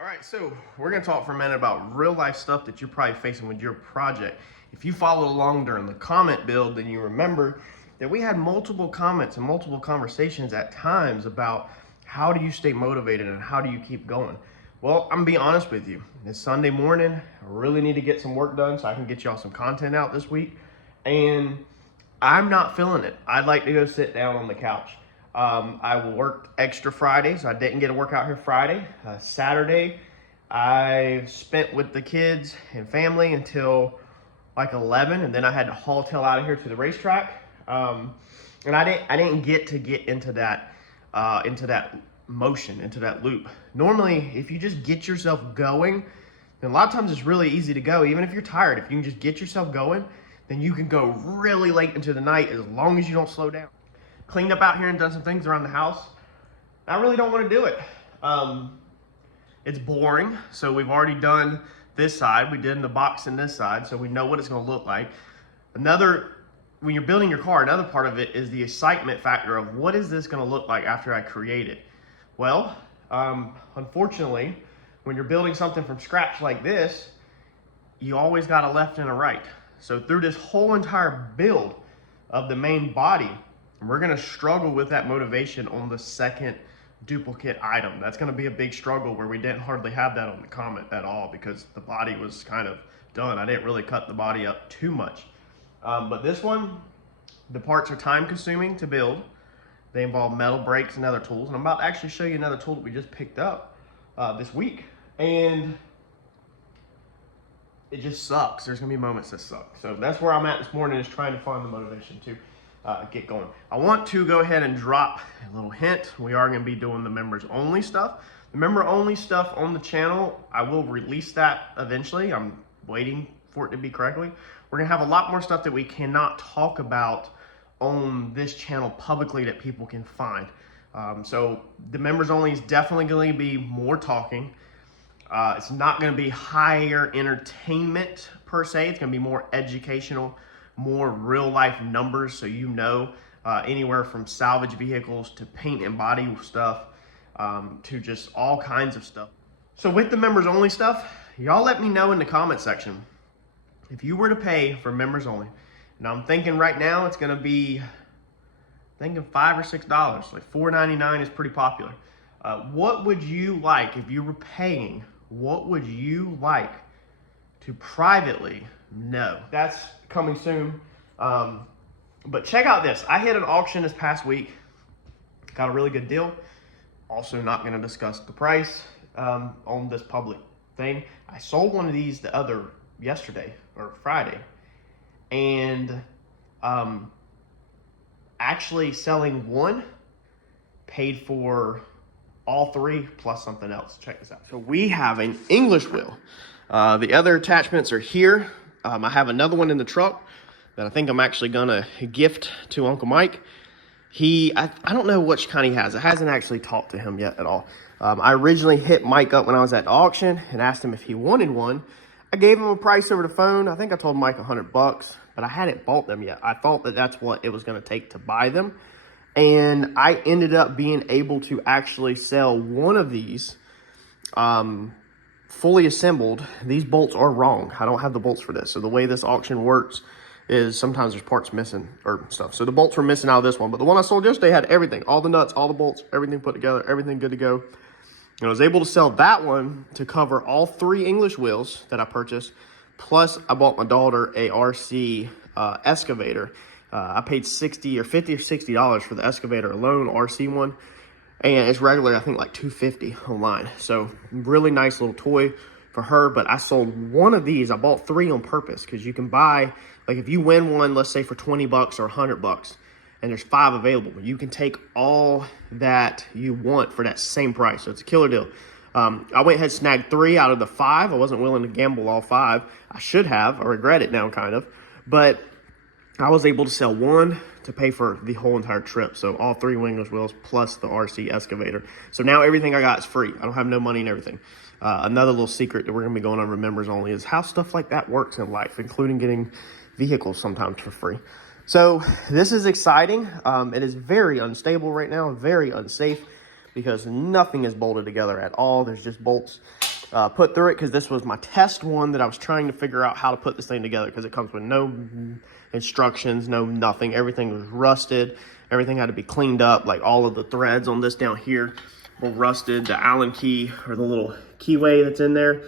All right, so we're gonna talk for a minute about real life stuff that you're probably facing with your project. If you followed along during the Comet build, then you remember that we had multiple comments and multiple conversations at times about how do you stay motivated and how do you keep going. Well, I'm gonna be honest with you. It's Sunday morning. I really need to get some work done so I can get y'all some content out this week. And I'm not feeling it. I'd like to go sit down on the couch. I worked extra Friday, so I didn't get to work out here Friday. Saturday, I spent with the kids and family until like 11, and then I had to haul tail out of here to the racetrack. And I didn't get into that motion, into that loop. Normally, if you just get yourself going, then a lot of times it's really easy to go. Even if you're tired, if you can just get yourself going, then you can go really late into the night as long as you don't slow down. Cleaned up out here and done some things around the house. I really don't want to do it. It's boring, so we've already done this side. We did the box in this side, so we know what it's going to look like. When you're building your car, another part of it is the excitement factor of what is this going to look like after I create it. Well, unfortunately, when you're building something from scratch like this, you always got a left and a right. So through this whole entire build of the main body, we're gonna struggle with that motivation on the second duplicate item. That's gonna be a big struggle where we didn't hardly have that on the Comet at all because the body was kind of done. I didn't really cut the body up too much. But this one, the parts are time consuming to build. They involve metal brakes and other tools. And I'm about to actually show you another tool that we just picked up this week. And it just sucks. There's gonna be moments that suck. So that's where I'm at this morning, is trying to find the motivation to get going. I want to go ahead and drop a little hint. We are going to be doing the members only stuff. The member only stuff on the channel, I will release that eventually. I'm waiting for it to be correctly. We're going to have a lot more stuff that we cannot talk about on this channel publicly that people can find. So the members only is definitely going to be more talking. It's not going to be higher entertainment per se. It's going to be more educational, more real life numbers, so you know, anywhere from salvage vehicles to paint and body stuff to just all kinds of stuff. So with the members only stuff, y'all let me know in the comment section if you were to pay for members only. And I'm thinking right now it's gonna be, $5 or $6. Like $4.99 is pretty popular. What would you like if you were paying? What would you like to privately know? That's coming soon. But check out this. I hit an auction this past week. Got a really good deal. Also not going to discuss the price on this public thing. I sold one of these yesterday or Friday. And actually selling one paid for all three plus something else. Check this out. So we have an English wheel. The other attachments are here. I have another one in the truck that I think I'm actually gonna gift to Uncle Mike. I don't know which kind he has. I hasn't actually talked to him yet at all. I originally hit Mike up when I was at the auction and asked him if he wanted one. I gave him a price over the phone. I think I told Mike $100, but I hadn't bought them yet. I thought that that's what it was gonna take to buy them. And I ended up being able to actually sell one of these fully assembled. These bolts are wrong. I don't have the bolts for this. So the way this auction works is sometimes there's parts missing or stuff. So the bolts were missing out of this one, but the one I sold yesterday had everything, all the nuts, all the bolts, everything put together, everything good to go. And I was able to sell that one to cover all three English wheels that I purchased. Plus I bought my daughter a RC excavator. I paid $50 or $60 for the excavator alone, RC one. And it's regular, I think like $250 online. So really nice little toy for her. But I sold one of these. I bought three on purpose because you can buy, like if you win one, let's say for $20 or $100, and there's 5 available, you can take all that you want for that same price. So it's a killer deal. I went ahead and snagged 3 out of the 5. I wasn't willing to gamble all 5. I should have. I regret it now, kind of. But I was able to sell one to pay for the whole entire trip. So all 3 English wheels plus the RC excavator. So now everything I got is free. I don't have no money and everything. Another little secret that we're going to be going on Remembers Only is how stuff like that works in life, including getting vehicles sometimes for free. So this is exciting. It is very unstable right now, very unsafe, because nothing is bolted together at all. There's just bolts put through it, because this was my test one that I was trying to figure out how to put this thing together, because it comes with no instructions, no nothing. Everything was rusted. Everything had to be cleaned up. Like all of the threads on this down here were rusted. The Allen key, or the little keyway that's in there,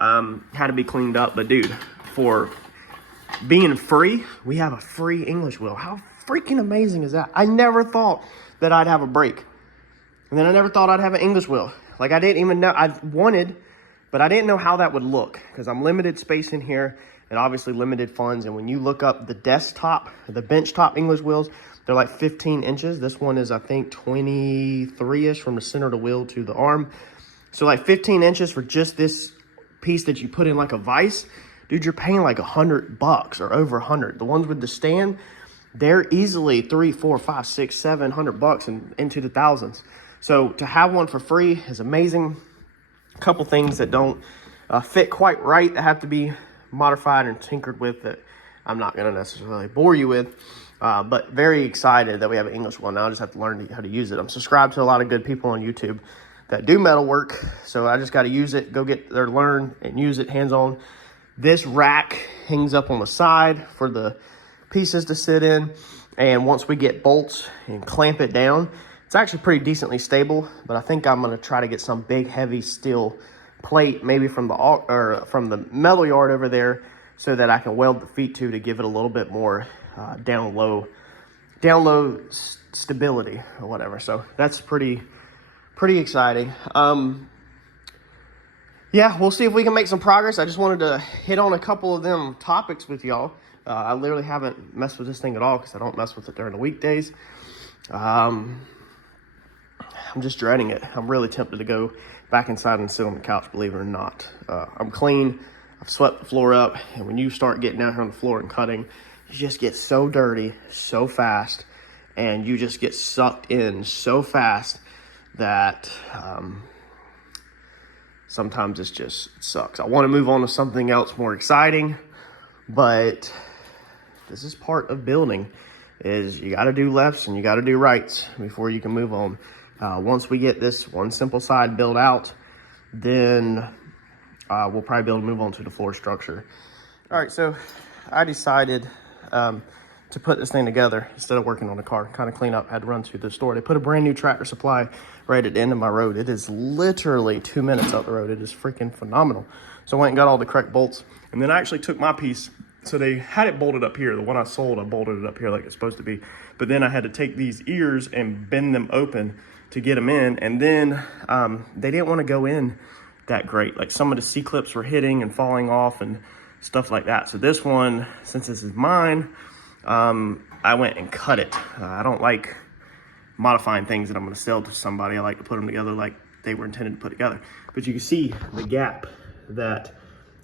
had to be cleaned up. But dude, for being free, we have a free English wheel. How freaking amazing is that? I never thought that I'd have a brake. And then I never thought I'd have an English wheel. Like, I didn't even know. I wanted, but I didn't know how that would look, because I'm limited space in here and obviously limited funds. And when you look up the desktop, the bench top English wheels, they're like 15 inches. This one is, I think, 23-ish from the center of the wheel to the arm. So like 15 inches for just this piece that you put in like a vise. Dude, you're paying like $100 or over 100. The ones with the stand, they're easily $300, $400, $500, $600, $700 and into the thousands. So to have one for free is amazing. A couple things that don't fit quite right that have to be modified and tinkered with that I'm not going to necessarily bore you with. But very excited that we have an English one. Now I just have to learn how to use it. I'm subscribed to a lot of good people on YouTube that do metal work. So I just got to use it, go get there, learn and use it hands-on. This rack hangs up on the side for the pieces to sit in. And once we get bolts and clamp it down, it's actually pretty decently stable. But I think I'm going to try to get some big, heavy steel plate, maybe from the metal yard over there, so that I can weld the feet to give it a little bit more down low stability or whatever. So that's pretty exciting. Yeah, we'll see if we can make some progress. I just wanted to hit on a couple of them topics with y'all. I literally haven't messed with this thing at all, because I don't mess with it during the weekdays. I'm just dreading it. I'm really tempted to go back inside and sit on the couch, believe it or not. I'm clean. I've swept the floor up. And when you start getting down here on the floor and cutting, you just get so dirty so fast. And you just get sucked in so fast that sometimes it sucks. I want to move on to something else more exciting. But this is part of building, is you got to do lefts and you got to do rights before you can move on. Once we get this one simple side built out, then we'll probably be able to move on to the floor structure. All right, so I decided to put this thing together instead of working on the car, kind of clean up. Had to run to the store. They put a brand new Tractor Supply right at the end of my road. It is literally 2 minutes up the road. It is freaking phenomenal. So I went and got all the correct bolts, and then I actually took my piece. So they had it bolted up here. The one I sold, I bolted it up here like it's supposed to be. But then I had to take these ears and bend them open to get them in. And then they didn't want to go in that great. Like some of the C-clips were hitting and falling off and stuff like that. So this one, since this is mine, I went and cut it. I don't like modifying things that I'm going to sell to somebody. I like to put them together like they were intended to put together. But you can see the gap that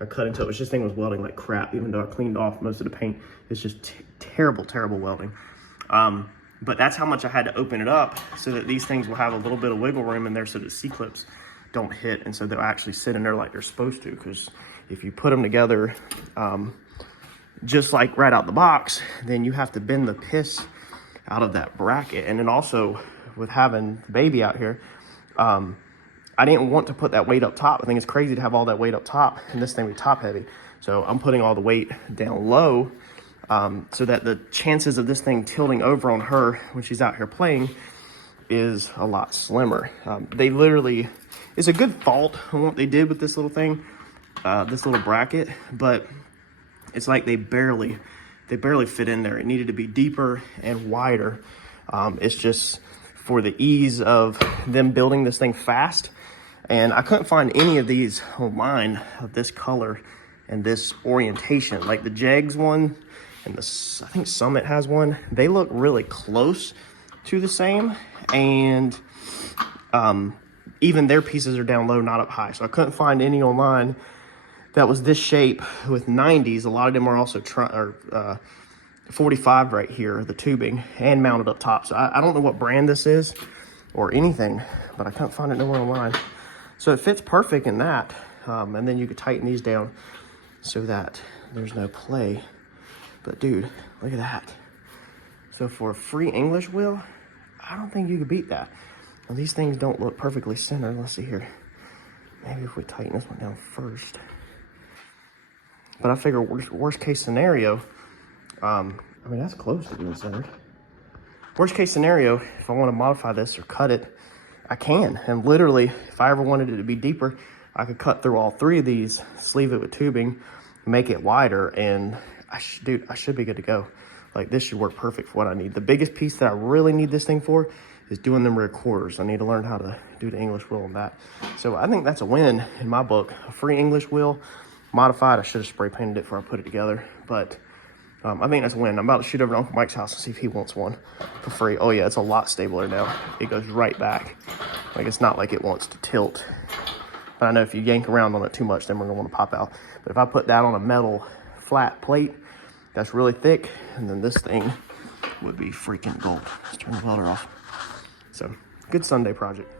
I cut into it. This thing was welding like crap, even though I cleaned off most of the paint. It's just terrible welding. But that's how much I had to open it up, so that these things will have a little bit of wiggle room in there, so that C-clips don't hit, and so they'll actually sit in there like they're supposed to. Because if you put them together just like right out the box, then you have to bend the piss out of that bracket. And then also with having the baby out here, I didn't want to put that weight up top. I think it's crazy to have all that weight up top and this thing be top heavy. So I'm putting all the weight down low, so that the chances of this thing tilting over on her when she's out here playing is a lot slimmer. They literally, it's a good fault on what they did with this little thing, this little bracket, but it's like they barely fit in there. It needed to be deeper and wider. It's just for the ease of them building this thing fast. And I couldn't find any of these online of this color and this orientation. Like the Jegs one and I think Summit has one. They look really close to the same. And even their pieces are down low, not up high. So I couldn't find any online that was this shape with 90s. A lot of them are also 45 right here, the tubing, and mounted up top. So I don't know what brand this is or anything, but I can't find it nowhere online. So it fits perfect in that. And then you could tighten these down so that there's no play. But dude, look at that. So for a free English wheel, I don't think you could beat that. Now, these things don't look perfectly centered. Let's see here. Maybe if we tighten this one down first. But I figure worst case scenario, I mean, that's close to being centered. Worst case scenario, if I want to modify this or cut it, I can. And literally, if I ever wanted it to be deeper, I could cut through all 3 of these, sleeve it with tubing, make it wider, and I should be good to go. Like, this should work perfect for what I need. The biggest piece that I really need this thing for is doing them rear quarters. I need to learn how to do the English wheel on that. So I think that's a win in my book. A free English wheel, modified. I should have spray painted it before I put it together, but I think that's a win. I'm about to shoot over to Uncle Mike's house and see if he wants one for free. Oh yeah, it's a lot stabler now. It goes right back. Like, it's not like it wants to tilt. But I know if you yank around on it too much, then we're gonna wanna pop out. But if I put that on a metal flat plate that's really thick, and then this thing would be freaking gold. Let's turn the welder off. So, good Sunday project.